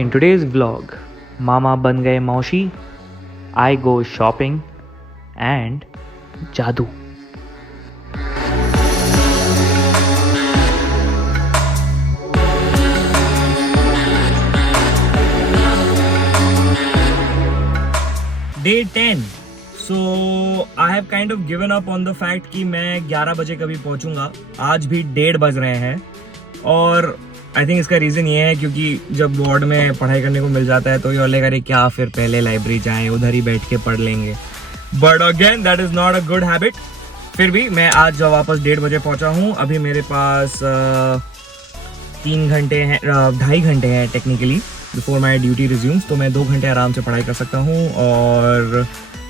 In today's vlog, Mama ban gaye Maushi, I go shopping, and Jadoo. Day 10. So I have kind of given up on the fact कि मैं 11 बजे कभी पहुंचूंगा. आज भी 1:30 बज रहे हैं और आई थिंक इसका रीज़न ये है क्योंकि जब वार्ड में पढ़ाई करने को मिल जाता है तो ये लगेगा अरे क्या फिर पहले लाइब्रेरी जाएं, उधर ही बैठ के पढ़ लेंगे. But again that is not a good habit. फिर भी मैं आज वापस 1:30 बजे पहुंचा हूँ. अभी मेरे पास 3 घंटे हैं, 2.5 घंटे हैं technically before my duty resumes. तो मैं 2 घंटे आराम से पढ़ाई कर सकता हूँ और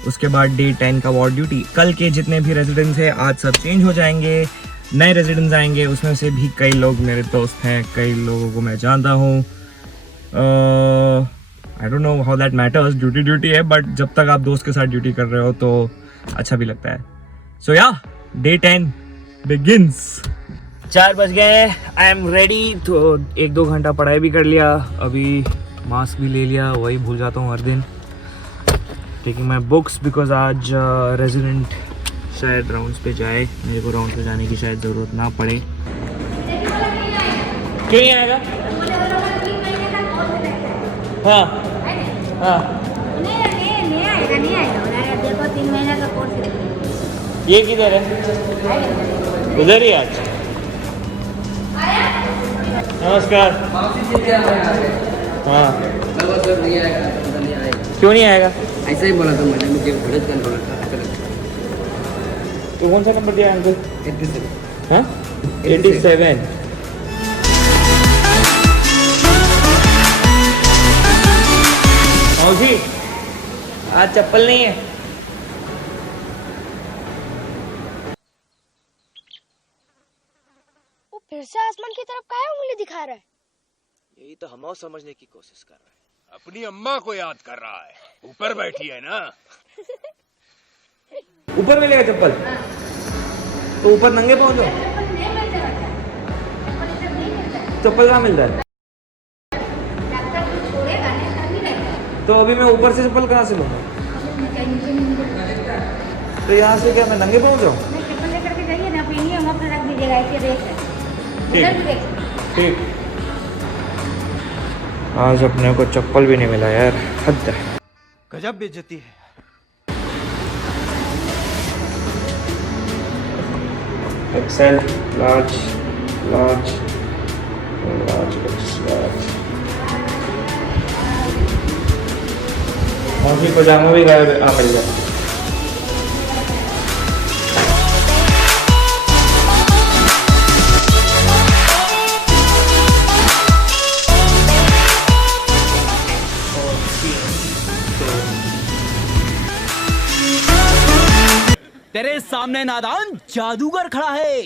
उसके बाद डे 10 का वार्ड ड्यूटी. कल के जितने भी रेजिडेंट्स हैं आज सब चेंज हो जाएंगे, नए रेजिडेंट्स आएंगे. उसमें से भी कई लोग मेरे दोस्त हैं, कई लोगों को मैं जानता हूँ. I don't know how that matters. Duty है बट जब तक आप दोस्त के साथ ड्यूटी कर रहे हो तो अच्छा भी लगता है. सो या डे 10 बिगिंस. 4 बज गए. I am ready. तो 1-2 घंटा पढ़ाई भी कर लिया. अभी मास्क भी ले लिया, वही भूल जाता हूँ हर दिन. टेकिंग माई बुक्स बिकॉज आज रेजिडेंट शायद राउंड्स पे जाए. मेरे को राउंड पे जाने की शायद ज़रूरत ना पड़े. क्यों नहीं आएगा? हाँ हाँ. नहीं आएगा. देखो 3 महीने का कोर्स है. ये किधर है? उधर ही आज. नमस्कार. हाँ. क्यों नहीं आएगा? ऐसा ही बोला था मैंने, मुझे गलत गान बोला था. तो कौन सा नंबर दिया अंकल? 87. हाँ 87. मौसी आज चप्पल नहीं है. वो फिर से आसमान की तरफ काहे उंगली दिखा रहा है? यही तो हम समझने की कोशिश कर रहे हैं. अपनी अम्मा को याद कर रहा है. ऊपर बैठी है ना. ऊपर मिलेगा चप्पल? तो ऊपर नंगे पहुंचो. चप्पल कहाँ मिलता है? तो अभी मैं ऊपर से चप्पल कहाँ से लूँगा? तो यहाँ से क्या मैं नंगे पहुंच जाऊँ? चप्पल लेकर के जाइए ना, पहनिए, वहाँ पर रख दीजिएगा. ऐसे रेस है. उधर भी देख. ठीक. आज अपने को चप्पल भी नहीं मिला यार. हद है. गजब बेइज्जती है. XL, large, large, large, large. मौसी पजामा भी गायब मिल गया. तेरे सामने नादान जादूगर खड़ा है.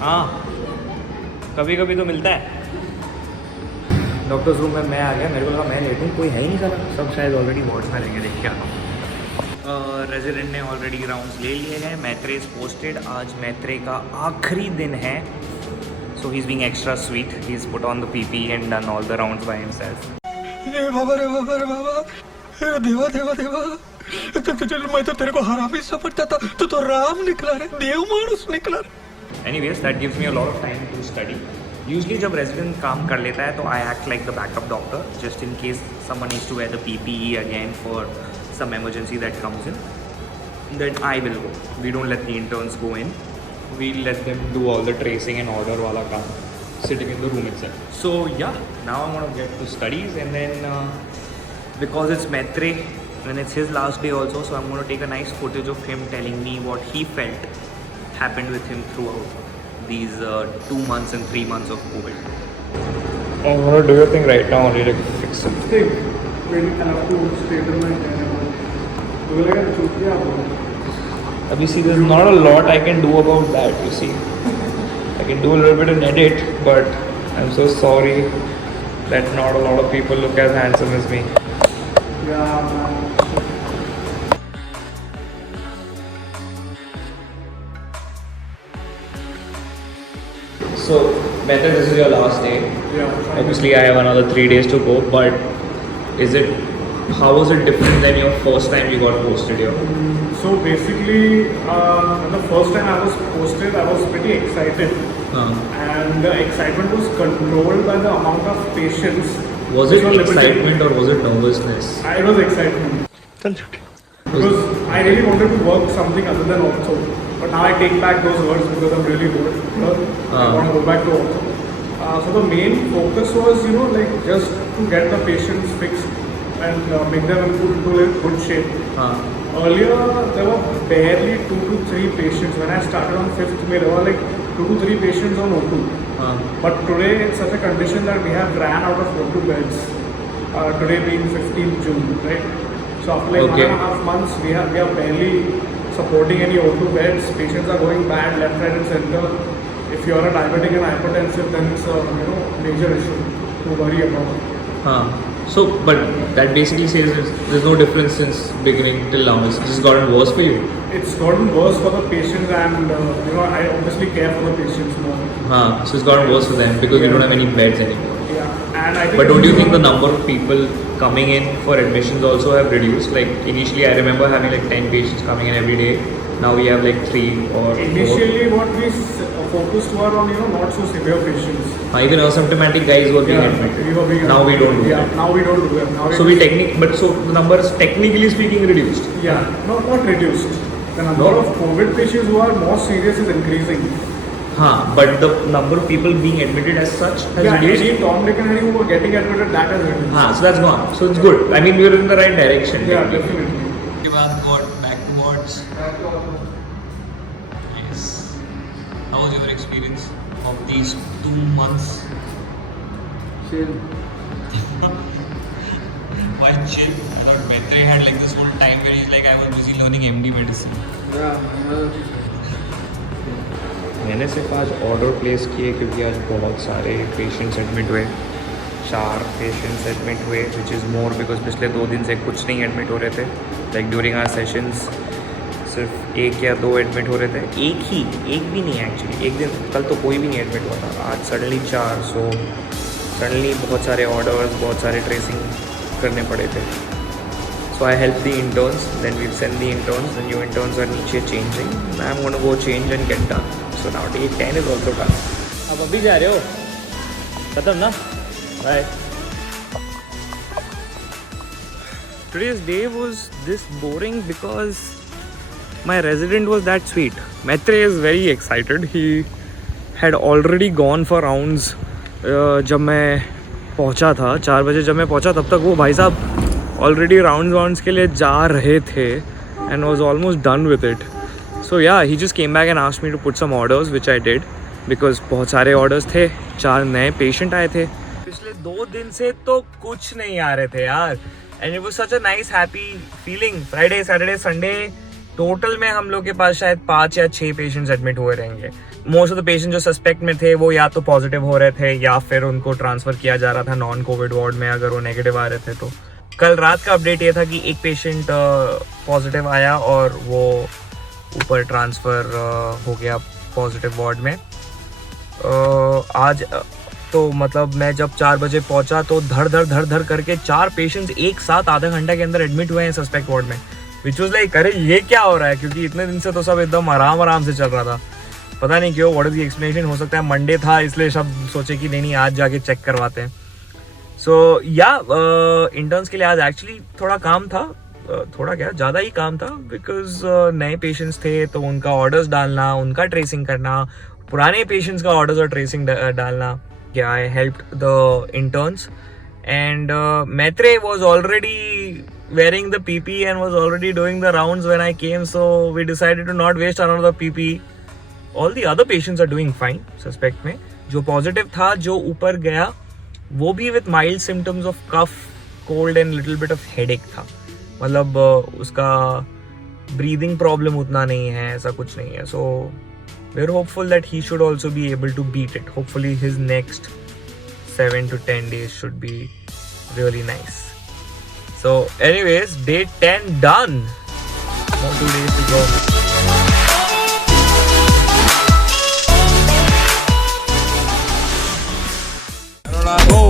हाँ कभी कभी तो मिलता है. डॉक्टर्स रूम में मैं आ गया. मेरे को लगा मैं लेटूँ, कोई है ही नहीं सारा. सब शायद ऑलरेडी वार्ड में रहेंगे. देख के आता हूँ. रेजिडेंट ने ऑलरेडी राउंड्स ले लिए हैं. Maitrey is posted. आज मैत्रे का आखिरी दिन है. So he is being extra sweet. He is put on the PP and done all the rounds by himself. रे बाबा रे बाबा रे बाबा. अरे देवा देवा देवा. तो चल मैं तो तेरे को हरामी समझता था. तो राम निकला रे, देव मानुस निकला. Anyways, that gives me a lot of time to study. Usually जब रेजिडेंट काम कर लेता है तो I act like the backup doctor just in case someone needs to wear the PPE again for some emergency that comes in. Then I will go. We don't let the interns go in. We let them do all the tracing and order वाला काम sitting in the room itself. So yeah, now I'm gonna get to studies and then because it's Maitre and it's his last day also, so I'm gonna take a nice footage of him telling me what he felt happened with him throughout these 2 months and 3 months of COVID. I'm gonna do your thing right now only to fix it. When you have to stay the night and Abhi see, there's not a lot I can do about that, you see. I can do a little bit in edit, but I'm so sorry that not a lot of people look as handsome as me. So, Mehta, this is your last day. Yeah. Obviously, I have another 3 days to go, but how was it different than your first time you got posted here? So basically, the first time I was posted, I was pretty excited. And the excitement was controlled by the amount of patients. Was which it were limited. excitement or was it nervousness? It was excitement. Because I really wanted to work something other than ortho. But now I take back those words because I'm really bored. I want to go back to ortho. So the main focus was, just to get the patients fixed and make them into good shape. Earlier, there were barely 2 to 3 patients. When I started on 5th May, there were like 2 to 3 patients on O2. But today, it's such a condition that we have ran out of O2 beds. Today being 15th June, right? So after like 1.5 months, we are barely supporting any O2 beds. Patients are going bad left, right, and center. If you are a diabetic and hypertensive, then it's a major issue to worry about. So, but that basically says there's no difference since beginning till now. It's just gotten worse for you. It's gotten worse for the patients, and I obviously care for the patients more. So it's gotten worse for them because we don't have any beds anymore. Yeah, and I think. But don't you think the number of people coming in for admissions also have reduced? Like initially, I remember having like 10 patients coming in every day. Now we have like 3 or 4. Initially, what we focused were on not so severe patients. Even asymptomatic guys were being admitted. Now we don't do that. Now we don't do that. Now so the number is technically speaking reduced. Yeah, not reduced. The number of COVID patients who are more serious is increasing. But the number of people being admitted as such has reduced. Any Tom, Dick and Harry who were getting admitted, that has reduced. So that's gone. So it's good. I mean, we're in the right direction. Yeah, definitely. Backwards. Yes. How was your experience of these 2 months? Chill. Why chill? I thought Maitre had like this whole time where he's like, I was busy learning MD medicine. मैंने सिर्फ आज order place किए क्योंकि आज बहुत सारे patients admit हुए 4 patients admit हुए विच इज़ मोर बिकॉज पिछले 2 दिन से कुछ नहीं एडमिट हो रहे थे लाइक ड्यूरिंग आवर सेशंस सिर्फ 1 या 2 एडमिट हो रहे थे एक भी नहीं एक्चुअली एक दिन कल तो कोई भी नहीं एडमिट हुआ था आज सडनली 4 सो सडनली बहुत सारे ऑर्डर्स बहुत सारे ट्रेसिंग करने पड़े थे so I help the interns then we send the interns the new interns are नीचे changing I am going to go change and get done so now day 10 is also done अब अभी जा रहे हो खत्म ना bye Today's day was this boring because my resident was that sweet. Maitre is very excited. He had already gone for rounds. जब मैं पहुंचा था 4 बजे जब मैं पहुंचा तब तक वो भाई साहब ऑलरेडी राउंड्स के लिए जा रहे थे and was almost done with it. So yeah, he just came back and asked me to put some orders, which I did because बहुत सारे orders थे 4 नए patient आए थे पिछले 2 दिन से तो कुछ नहीं आ रहे थे यार and it was such a nice happy feeling. Friday, Saturday, Sunday total में हम लोग के पास शायद 5 या 6 पेशेंट्स एडमिट हुए रहेंगे. मोस्ट ऑफ द पेशेंट जो सस्पेक्ट में थे वो या तो पॉजिटिव हो रहे थे या फिर उनको ट्रांसफ़र किया जा रहा था नॉन कोविड वार्ड में अगर वो नेगेटिव आ रहे थे. तो कल रात का अपडेट ये था कि एक पेशेंट पॉजिटिव आया और वो ऊपर ट्रांसफ़र हो गया पॉजिटिव वार्ड में. आज तो मतलब मैं जब 4 बजे पहुंचा तो धड़ करके 4 पेशेंट्स एक साथ आधा घंटा के अंदर एडमिट हुए हैं सस्पेक्ट वार्ड में. विच वॉज लाइक अरे ये क्या हो रहा है क्योंकि इतने दिन से तो सब एकदम आराम से चल रहा था. पता नहीं क्यों व्हाट इज द एक्सप्लेनेशन. हो सकता है मंडे था इसलिए सब सोचे कि नहीं आज जाके चेक करवाते हैं. सो या इंटर्न्स के लिए आज एक्चुअली थोड़ा काम था. थोड़ा क्या ज़्यादा ही काम था बिकॉज नए पेशेंट्स थे तो उनका ऑर्डर्स डालना उनका ट्रेसिंग करना पुराने पेशेंट्स का ऑर्डर्स और ट्रेसिंग डालना. Yeah, I helped the interns and Maitre was already wearing the PPE and was already doing the rounds when I came, so we decided to not waste another PPE. All the other patients are doing fine, suspect में. जो positive था, जो ऊपर गया, वो भी with mild symptoms of cough, cold and little bit of headache था. मतलब उसका ब्रीदिंग प्रॉब्लम उतना नहीं है, ऐसा कुछ नहीं है. So we are hopeful that he should also be able to beat it. Hopefully his next 7 to 10 days should be really nice. So anyways, day 10 done. More 2 days to go. Go